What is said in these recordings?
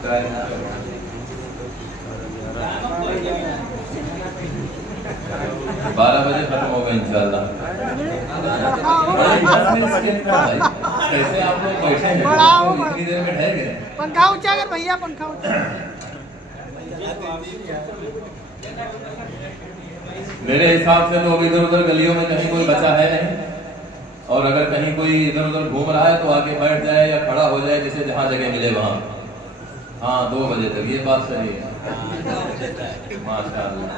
12 بجے ختم ہوگا انشاءاللہ. کیسے آپ لوگ بیٹھے ہیں اتنی دیر میں ٹھہر گئے؟ پنکھا اونچا کر بھیا، پنکھا اونچا. میرے حساب سے تو ادھر ادھر گلیوں میں کہیں کوئی بچا ہے نہیں، اور اگر کہیں کوئی ادھر ادھر گھوم رہا ہے تو آگے بیٹھ جائے یا کھڑا ہو جائے، جسے جہاں جگہ ملے وہاں. ہاں 2 بجے تک، یہ بات صحیح ہے. ماشاء اللہ.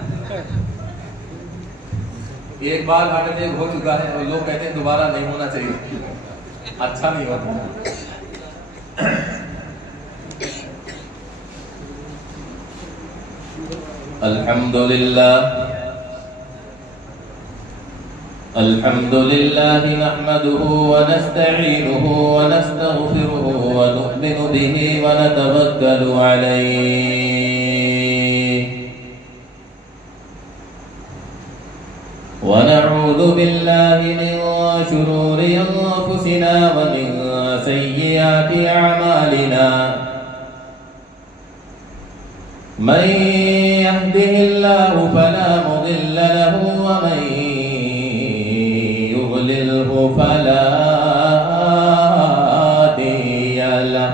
ایک بار ہارٹ اٹیک ہو چکا ہے اور لوگ کہتے ہیں دوبارہ نہیں ہونا چاہیے، اچھا نہیں ہوتا. الحمد لله نحمده ونستعينه ونستغفره ونؤمن به ونتوكل عليه ونعوذ بالله من شرور أنفسنا ومن سيئات أعمالنا من يهده الله فلا مضل له ومن يضلله فلا هادي له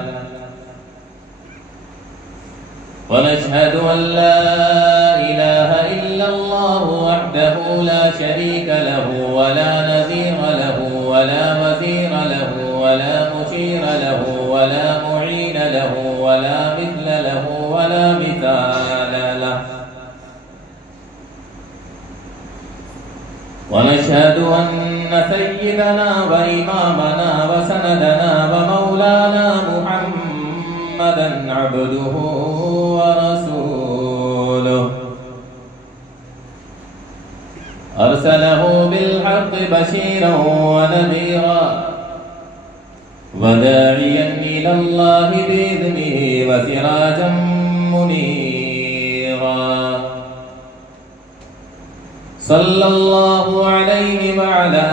ونشهد أن لا إله إلا الله وحده لا شريك له ولا نظير له ولا وزير له ولا مشير له ولا معين له ولا مثل له ولا مثال له ونشهد أن سيدنا وإمامنا وسندنا ومولانا محمدا عبده ورسوله أرسله بالحق بشيرا ونذيرا وداعيا إلى الله بإذنه وسراجا منيرا صلى الله عليه وعلى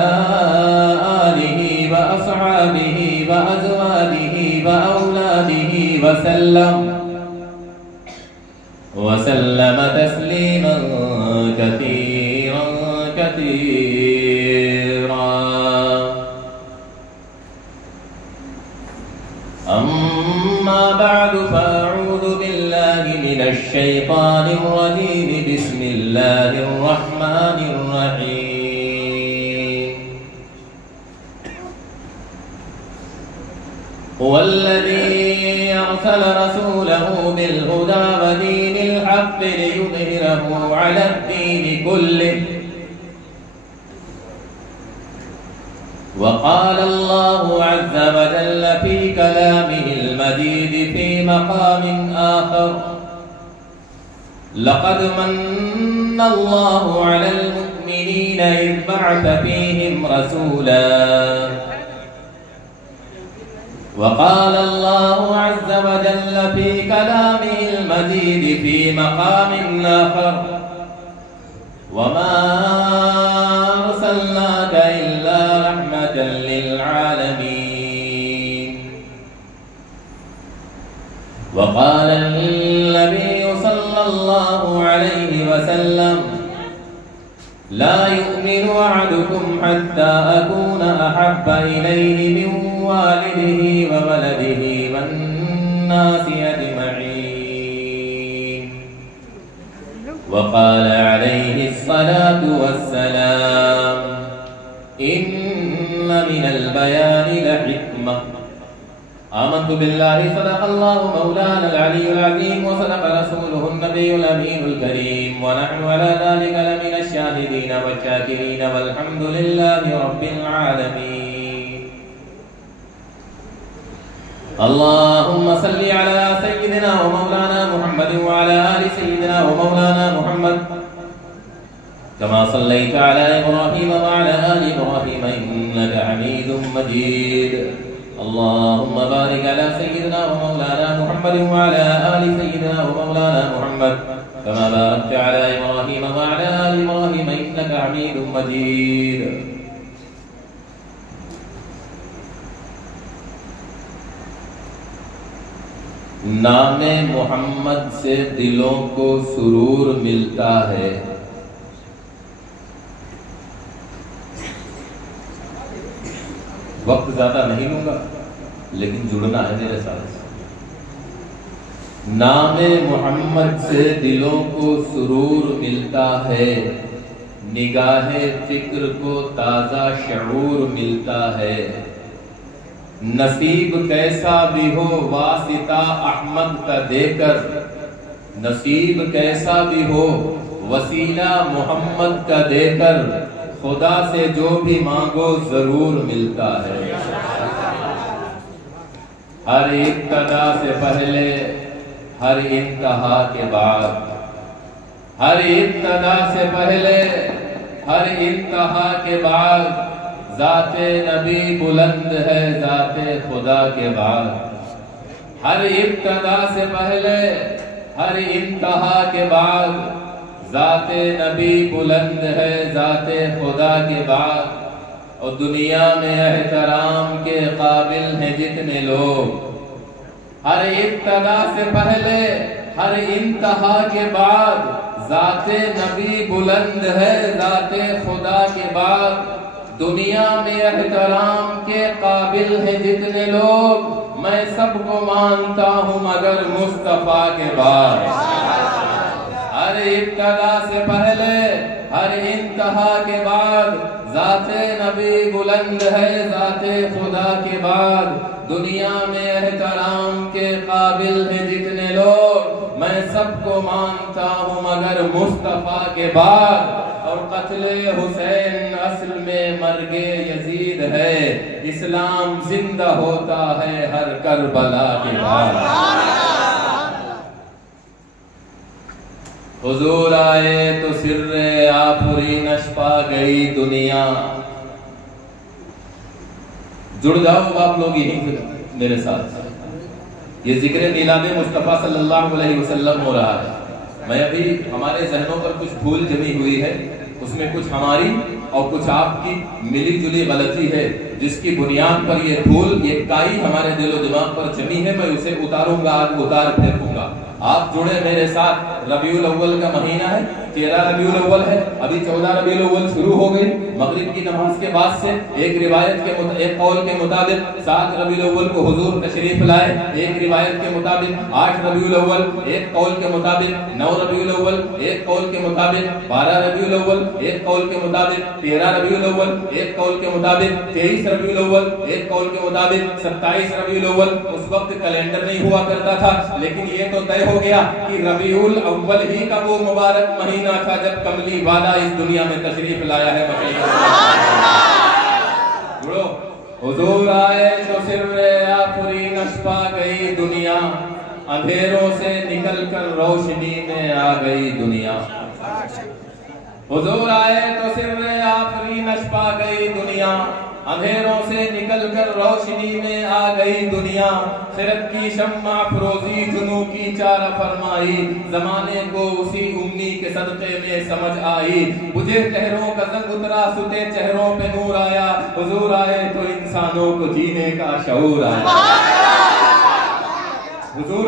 آله وأصحابه وأزواجه وأولاده وسلم تسليما كثيرا كثيرا. أما بعد فأعوذ بالله من الشيطان الرجيم. بسم الله الرحمن الرحيم. هو الذي أرسل رسوله بالهدى ودين الحق ليظهره على الدين كله وقال الله عز وجل في كلامه المجيد في مقام آخر لقد من الله على المؤمنين إذ بعث فيهم رسولا وقال الله عز وجل في كلامه المجيد في مقام آخر وما أرسلناك إلا رحمة للعالمين. وقال النبي صلى الله عليه وسلم لا يؤمن أحدكم حتى أكون أحب إليه من والده وولده والناس أجمعين. وقال عليه الصلاة والسلام إن من البيان لحكمة. آمنت بالله صدق الله مولانا العلي العظيم وصدق رسوله النبي الأمين الكريم ونحن على ذلك لمن الشاهدين والشاكرين والحمد لله رب العالمين. اللهم صل على سيدنا ومولانا محمد وعلى آل سيدنا ومولانا محمد كما صليت على إبراهيم وعلى آل إبراهيم إنك حميد مجيد. اللهم بارك على سيدنا ومولانا محمد وعلى آل سيدنا ومولانا محمد كما باركت على إبراهيم وعلى آل إبراهيم إنك حميد مجيد. نام محمد سے دلوں کو سرور ملتا ہے. وقت زیادہ نہیں لوں گا لیکن جڑنا ہے میرے ساتھ. نام محمد سے دلوں کو سرور ملتا ہے، نگاہ فکر کو تازہ شعور ملتا ہے. نصیب کیسا بھی ہو واسطہ احمد کا دے کر، نصیب کیسا بھی ہو وسیلہ محمد کا دے کر، خدا سے جو بھی مانگو ضرور ملتا ہے. ہر ابتدا سے پہلے، ہر انتہا کے بعد، ہر ابتدا سے پہلے، ہر انتہا کے بعد، ذات نبی بلند ہے ذات خدا کے بعد. ہر ابتدا سے پہلے، ہر انتہا کے بعد، ذات نبی بلند ہے ذات خدا کے بعد. اور دنیا میں احترام کے قابل ہیں جتنے لوگ، ہر ابتدا سے پہلے، ہر انتہا کے بعد، ذات نبی بلند ہے ذات خدا کے بعد. دنیا میں احترام کے قابل ہیں جتنے لوگ، میں سب کو مانتا ہوں مگر مصطفیٰ کے بعد. ہر ابتدا سے پہلے، ہر انتہا کے بعد، ذات نبی بلند ہے ذات خدا کے بعد. دنیا میں احترام کے قابل ہیں جتنے لوگ، میں سب کو مانتا ہوں مگر مصطفیٰ کے بعد. اور قتل حسین اصل میں مرگ یزید ہے، اسلام زندہ ہوتا ہے ہر کربلا کے بعد. حضور آئے تو سر آفرینش پا گئی دنیا. جڑ جاؤ آپ لوگ یہیں میرے ساتھ. یہ ذکر میلاد مصطفیٰ صلی اللہ علیہ وسلم ہو رہا ہے. میں ابھی ہمارے ذہنوں پر کچھ بھول جمی ہوئی ہے، اس میں کچھ ہماری اور کچھ آپ کی ملی جلی غلطی ہے، جس کی بنیاد پر یہ بھول، یہ کائی ہمارے دل و دماغ پر جمی ہے. میں اسے اتاروں گا، آج اتار پھینکوں گا. آپ جڑے میرے ساتھ. ربیع الاول کا مہینہ ہے، 13 ربیع الاول ہے، ابھی 14 ربیع الاول شروع ہو گئی. مغرب کی نماز کے بعد سے ایک روایت کے ایک قول کے مطابق 7 ربیع الاول کو حضور تشریف لائے. ایک روایت کے مطابق 8 ربیع الاول، ایک قول کے مطابق 9 ربیع الاول، ایک قول کے مطابق 12 ربیع الاول، ایک قول کے مطابق 13 ربیع الاول، ایک قول کے مطابق 23 ربیع الاول، ایک قول کے مطابق 27 ربیع الاول. اس وقت کیلنڈر نہیں ہوا کرتا تھا، لیکن یہ تو طے ہو گیا کہ ربیع الاول ہی کا وہ مبارک مہینہ تھا جب کملی والا اس دنیا میں تشریف لایا ہے. جڑو. حضور آئے تو سر آفرینش پا گئی دنیا، اندھیروں سے نکل کر روشنی میں آ گئی دنیا. حضور آئے تو سر آفرینش پا گئی دنیا، اندھیروں سے نکل کر روشنی میں آ گئی دنیا. خرد کی شمع افروزی جنوں کی چارہ فرمائی، زمانے کو اسی امنی کے صدقے میں سمجھ آئی. بجھے چہروں کا زنگ اترا، ستے چہروں پہ نور آیا. حضور آئے تو انسانوں کو جینے کا شعور آیا. حضور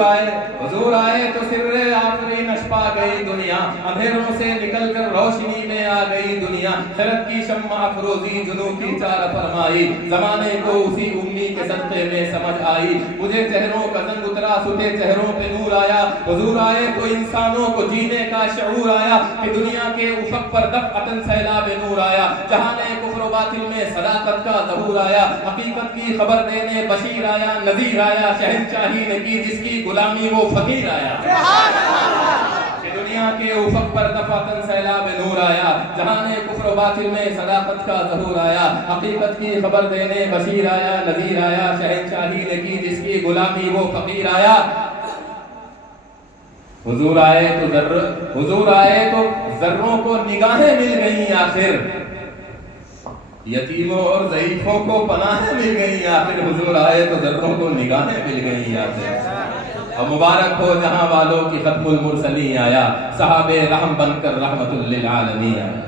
آئے تو سر آفرینش پا گئی دنیا، اندھیروں سے نکل کر روشنی میں آ گئی دنیا. خرد کی شمع افروزی جنوں کی چارہ فرمائی، زمانے کو اسی امنی کے صدقے میں سمجھ آئی. مجھے چہروں کا زنگ اترا، ستے چہروں پہ نور آیا. حضور آئے تو انسانوں کو جینے کا شعور آیا کہ دنیا کے افق پر دفعتاً سیلاب نور آیا. جہانے کفر و باطل میں صداقت کا ظہور آیا. حقیقت کی خبر دینے بشیر آیا، نذیر آیا. شہنشاہی نے کی جس کی غلامی وہ فقیر آیا. کہ دنیا کے افق پر دفعتاً سیلاب نور آیا. جہاں کفر و باطل میں صداقت کا ظہور آیا. حقیقت کی خبر دینے بشیر آیا، نذیر آیا. شہنشاہی نے کی جس کی غلامی وہ فقیر آیا. حضور آئے تو ذروں کو نگاہیں مل گئیں آخر، یتیموں اور ضعیفوں کو پناہیں مل گئیں آخر. حضور آئے تو ذروں کو نگاہیں مل گئیں آخر. اور مبارک ہو جہاں والوں کی ختم المرسلین آیا، صحابہ رحم بن کر رحمت للعالمین آیا.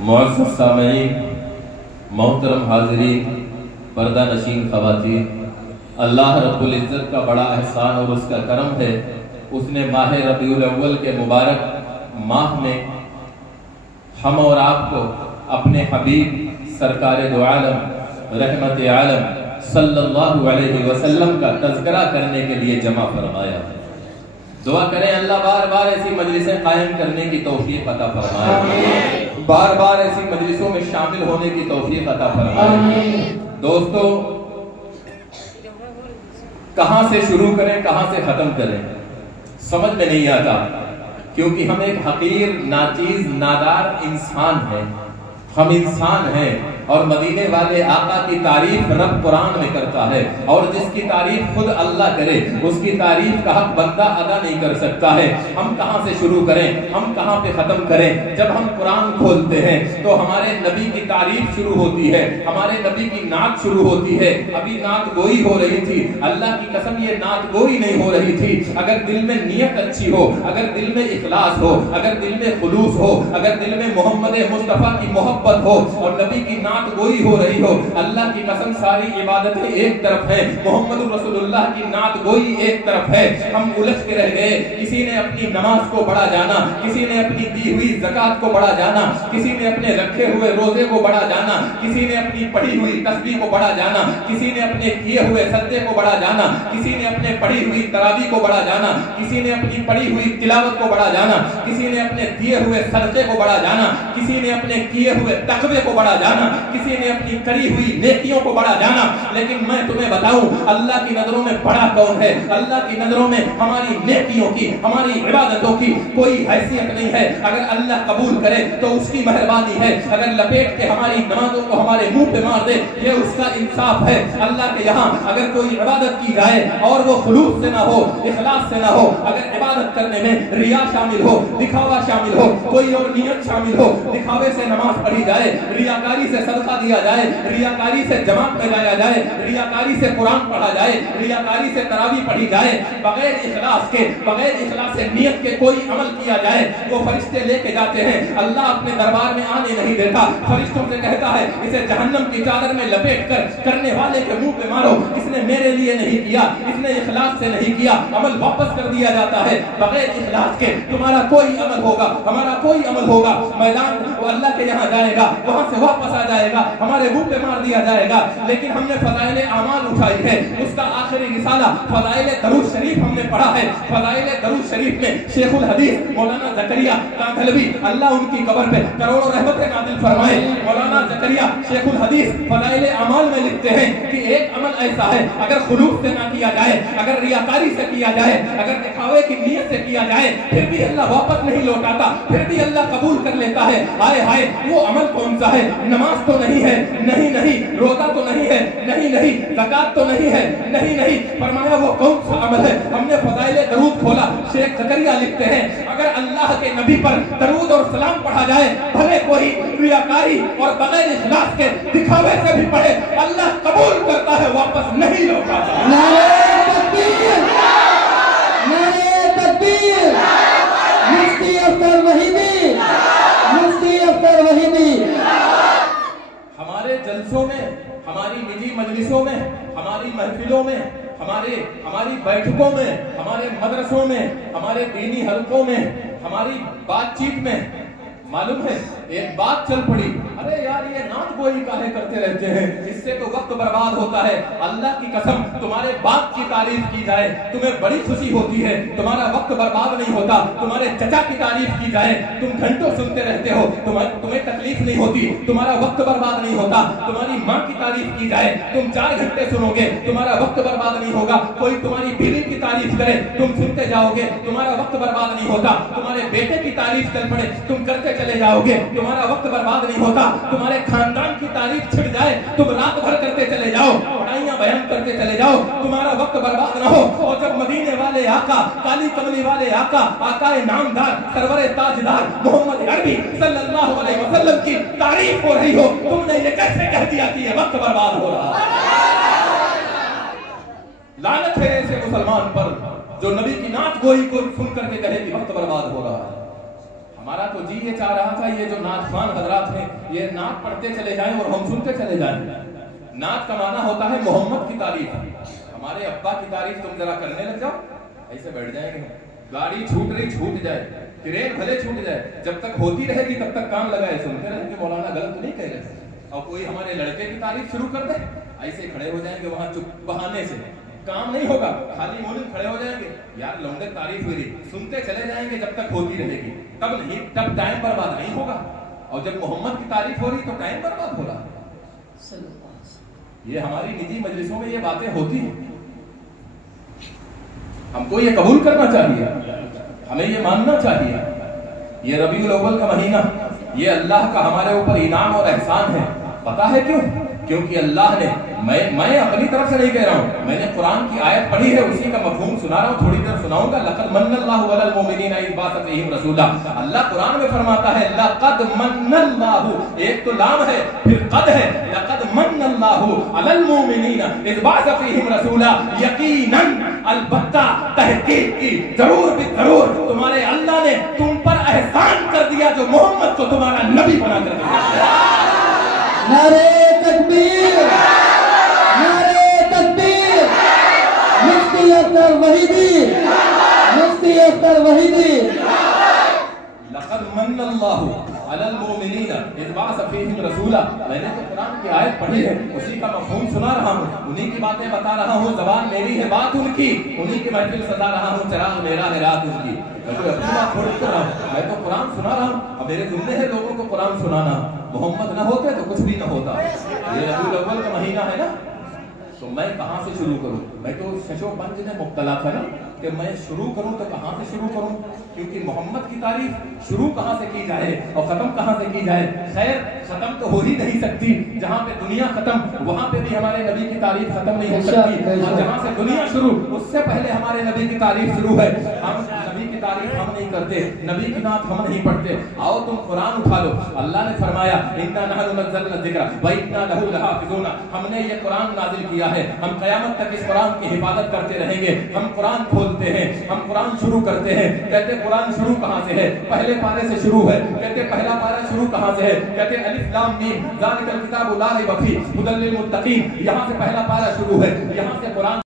معزز سامعین، محترم حاضرین، پردہ نشین خواتین، اللہ رب العزت کا بڑا احسان اور اس کا کرم ہے، اس نے ماہ ربیع الاول کے مبارک ماہ میں ہم اور آپ کو اپنے حبیب سرکار دو عالم رحمت عالم صلی اللہ علیہ وسلم کا تذکرہ کرنے کے لیے جمع فرمایا۔ دعا کریں اللہ بار بار ایسی مجلسیں قائم کرنے کی توفیق عطا فرمائے، بار بار ایسی مجلسوں میں شامل ہونے کی توفیق عطا فرمائے۔ دوستو، کہاں سے شروع کریں کہاں سے ختم کریں سمجھ میں نہیں آتا، کیونکہ ہم ایک حقیر، ناچیز، نادار انسان ہیں، ہم انسان ہیں، اور مدینے والے آقا کی تعریف رب قرآن میں کرتا ہے، اور جس کی تعریف خود اللہ کرے اس کی تعریف کا حق بندہ ادا نہیں کر سکتا ہے۔ ہم کہاں سے شروع کریں، ہم کہاں پہ ختم کریں؟ جب ہم قرآن کھولتے ہیں تو ہمارے نبی کی تعریف شروع ہوتی ہے، ہمارے نبی کی نعت شروع ہوتی ہے۔ ابھی نعت گوئی ہو رہی تھی، اللہ کی قسم یہ نعت گوئی نہیں ہو رہی تھی۔ اگر دل میں نیت اچھی ہو، اگر دل میں اخلاص ہو، اگر دل میں خلوص ہو، اگر دل میں محمد مصطفیٰ کی محبت ہو اور نبی کی نعت گوئی ہو رہی ہو، اللہ کی قسم ساری عبادتیں ایک طرف ہیں، محمد رسول اللہ کی نعت گوئی ایک طرف ہے۔ ہم الجھ کے رہ گئے، کسی نے اپنی نماز کو بڑا جانا، کسی نے اپنی دی ہوئی زکات کو بڑا جانا، کسی نے اپنے رکھے ہوئے روزے کو بڑا جانا، کسی نے اپنی پڑھی ہوئی تسبیح کو بڑا جانا، کسی نے اپنے کیے ہوئے سجدے کو بڑا جانا، کسی نے اپنے پڑھی ہوئی تراویح کو بڑا جانا، کسی نے اپنی پڑھی ہوئی تلاوت کو بڑا جانا، کسی نے اپنے دیے ہوئے صدقے کو بڑا جانا، کسی نے اپنے کیے ہوئے تقوی کو بڑا جانا، کسی نے اپنی کری ہوئی نیکیوں کو بڑا جانا۔ لیکن میں تمہیں بتاؤں اللہ کی نظروں میں بڑا کون ہے؟ اللہ کی نظروں میں ہماری نیکیوں کی، ہماری عبادتوں کی کوئی حیثیت نہیں ہے۔ اگر اللہ قبول کرے تو اس کی مہربانی ہے، اگر لپیٹ کے ہماری نمازوں کو ہمارے منہ پہ مار دے یہ اس کا انصاف ہے۔ اللہ کے یہاں اگر کوئی عبادت کی جائے اور وہ خلوص سے نہ ہو، اخلاص سے نہ ہو، اگر عبادت کرنے میں ریا شامل ہو، دکھاوا شامل ہو، کوئی اور نیت شامل ہو، دکھاوے سے نماز پڑھی جائے، ریاکاری سے صدقہ دیا جائے، ریاکاری سے جماعت میں جایا جائے، ریاکاری سے قرآن پڑھا جائے، ریاکاری سے تراویح پڑھی جائے، بغیر اخلاص کے، بغیر اخلاص سے نیت کے کوئی عمل کیا جائے، وہ فرشتے لے کے جاتے ہیں، اللہ اپنے دربار میں آنے نہیں دیتا، فرشتوں سے کہتا ہے اسے جہنم کی چادر میں لپیٹ کر کرنے والے کے منہ پہ مارو، اس نے میرے لیے نہیں کیا، اس نے اخلاص سے نہیں کیا، عمل واپس کر دیا جاتا ہے۔ بغیر اخلاص کے تمہارا کوئی عمل ہوگا، ہمارا کوئی عمل ہوگا، میدان وہ اللہ کے یہاں جائے گا، وہاں سے واپس آ جائے گا، ہمارے منہ پہ مار دیا جائے گا۔ لیکن ہم نے فضائل اعمال اٹھائی ہے، اس کا آخری رسالہ فضائل درود شریف ہم نے پڑھا ہے۔ فضائل درود شریف میں شیخ الحدیث مولانا زکریا کاندھلوی اللہ ان کی قبر پہ کروڑوں رحمتیں نازل فرمائے، مولانا زکریا شیخ الحدیث فضائل اعمال میں لکھتے ہیں کہ ایک عمل ایسا ہے اگر خلوص سے نہ کیا جائے، اگر ریاکاری سے کیا جائے، اگر دکھاوے کی نیت سے کیا جائے، پھر بھی اللہ واپس نہیں لوٹاتا، پھر بھی اللہ قبول کر لیتا ہے۔ ہائے ہائے وہ عمل کون سا ہے؟ نماز تو نہیں ہے، نہیں نہیں، روزہ تو نہیں ہے، نہیں نہیں، زکات تو نہیں ہے، نہیں نہیں، فرمایا وہ کون سا عمل ہے؟ ہم نے فضائل درود کھولا، شیخ زکریا لکھتے ہیں اگر اللہ کے نبی پر درود اور سلام پڑھا جائے، بھلے کوئی ریاکاری اور بغیر اخلاص کے دکھاوے سے بھی پڑھے، اللہ قبول کرتا ہے، واپس نہیں لوٹاتا۔ نعرہ تکبیر، نعرہ تکبیر، مفتی اختر وحیدی، مفتی اختر وحیدی۔ ہمارے جلسوں میں، ہماری نجی مجلسوں میں، ہماری محفلوں میں، ہماری بیٹھکوں میں، ہمارے مدرسوں میں، ہمارے دینی حلقوں میں، ہماری بات چیت میں معلوم ہے ایک بات چل پڑی، ارے یار یہ نعت گوئی کاہے کرتے رہتے ہیں، اس سے تو وقت برباد ہوتا ہے۔ اللہ کی قسم تمہارے باپ کی تعریف کی جائے تمہیں بڑی خوشی ہوتی ہے، تمہارا وقت برباد نہیں ہوتا۔ تمہارے چچا کی تعریف کی جائے تم گھنٹوں سنتے رہتے ہو، تمہیں تکلیف نہیں ہوتی، تمہارا وقت برباد نہیں ہوتا۔ تمہاری ماں کی تعریف کی جائے تم 4 گھنٹے سنو گے، تمہارا وقت برباد نہیں ہوگا۔ کوئی تمہاری بیوی کی تعریف کرے تم سنتے جاؤ گے، تمہارا وقت برباد نہیں ہوتا۔ تمہارے بیٹے کی تعریف چل پڑے تم کرتے چلے جاؤ گے، تمہارا وقت برباد نہیں ہوتا۔ تمہارے خاندان کی تعریف چھڑ جائے تم رات بھر کرتے چلے جاؤ، پڑھائیاں بیان کرتے چلے جاؤ، تمہارا وقت برباد نہ ہو۔ اور جب مدینے والے آقا، کالی کملی والے آقا، آقا نامدار، سرور تاجدار محمد عربی صلی اللہ علیہ وسلم کی تعریف ہو رہی ہو، تم نے یہ کیسے کہہ دیا کہ یہ وقت برباد ہو رہا ہے؟ لعنت ہے ایسے مسلمان پر جو نبی کی نعت گوئی کو سن کر کے کہے کہ وقت برباد ہو رہا ہے۔ ہمارا تو جی یہ چاہ رہا تھا یہ جو نعت خوان حضرات ہیں یہ نعت پڑھتے چلے جائیں اور ہم سنتے چلے جائیں. نعت کا معنی ہوتا ہے محمد کی تعریف. ہمارے ابا کی تعریف تم ذرا کرنے لگ جاؤ ایسے بیٹھ جائیں گے. گاڑی چھوٹ رہی چھوٹ جائے, ٹرین بھلے چھوٹ جائے, جب تک ہوتی رہے گی تب تک کام لگائے سنتے رہیں گے مولانا غلط نہیں کہہ رہے. اور کوئی ہمارے لڑکے کی تعریف شروع کر دے ایسے کھڑے ہو جائیں گے وہاں چپ بہانے سے, کام نہیں ہوگا, خالی منہ کھڑے ہو جائیں گے. یار لونڈے تعریف ہوئی سنتے چلے جائیں گے جب تک ہوتی رہے گی, تب نہیں, تب ٹائم برباد نہیں ہوگا. اور جب محمد کی تعریف ہو رہی تو ٹائم برباد ہو رہا. یہ ہماری نجی مجلسوں میں یہ باتیں ہوتی ہیں. ہم کو یہ قبول کرنا چاہیے, ہمیں یہ ماننا چاہیے. یہ ربیع الاول کا مہینہ یہ اللہ کا ہمارے اوپر انعام اور احسان ہے. پتا ہے کیوں؟ کیونکہ اللہ نے, میں اپنی طرف سے نہیں کہہ رہا ہوں, میں نے قرآن کی آیت پڑھی ہے اسی کا مفہوم سنا رہا ہوں, تھوڑی دیر سناؤں گا. لقد من اللہ علی المؤمنین اذ بعث فیہم رسولا. اللہ قرآن میں فرماتا ہے لقد من اللہ, ایک تو لام ہے پھر قد ہے. لقد من اللہ علی المؤمنین اذ بعث فیہم رسولا. یقیناً البتہ تحقیق کی ضرور بھی ضرور تمہارے اللہ نے تم پر احسان کر دیا جو محمد کو تمہارا نبی بنا کر دیا. نعرے تکبیر, نعرے تکبیر. مفتی اختر وحیدی, مفتی اختر وحیدی. لقد من اللہ علی المؤمنین اذ بعث فیہم رسولا. میں نے تو قرآن کی آیت پڑھی ہے اسی کا مفہوم سنا رہا ہوں, انہی کی باتیں بتا رہا ہوں. زبان میری ہے بات ان کی, انہی کی محفل سجا رہا ہوں. چراغ میرا ہے رات ان کی. میں تو اپنی بات تھوڑی کر رہا ہوں, میں تو قرآن سنا رہا ہوں. اب میرے ذمہ ہے لوگوں کو قرآن سنانا. محمد نہ ہوتے تو کچھ بھی نہ ہوتا. یہ ربیع الاول کا مہینہ ہے نا, تو میں کہاں سے شروع کروں؟ میں تو ششو پنج میں مبتلا تھا نا کہ میں شروع کروں تو کہاں سے شروع کروں, کیونکہ محمد کی تعریف شروع کہاں سے کی جائے اور ختم کہاں سے کی جائے. خیر ختم تو ہو ہی نہیں سکتی, جہاں پہ دنیا ختم وہاں پہ بھی ہمارے نبی کی تعریف ختم نہیں ہو سکتی, اور جہاں سے دنیا شروع اس سے پہلے ہمارے نبی کی تعریف شروع ہے. ہم نبی کی تعریف ہم نہیں کرتے, نبی کی نعت ہم نہیں پڑھتے. آؤ تم قرآن اٹھا لو. اللہ نے فرمایا انا نحن نزلنا الذکر وانا لہ لحافظون. ہم نے یہ قرآن نازل کیا ہے, ہم قیامت تک اس قرآن کی حفاظت کرتے رہیں گے. ہم قرآن کھولتے ہیں, ہم قرآن شروع کرتے ہیں, کہتے قرآن شروع کہاں سے ہے؟ پہلے پارے سے شروع ہے. کہتے پہلا پارا شروع کہاں سے ہے؟ کہتے الف لام میم ذالک الکتاب لا ریب فیہ ھدی للمتقین. یہاں سے پہلا پارا شروع ہے, یہاں سے قرآن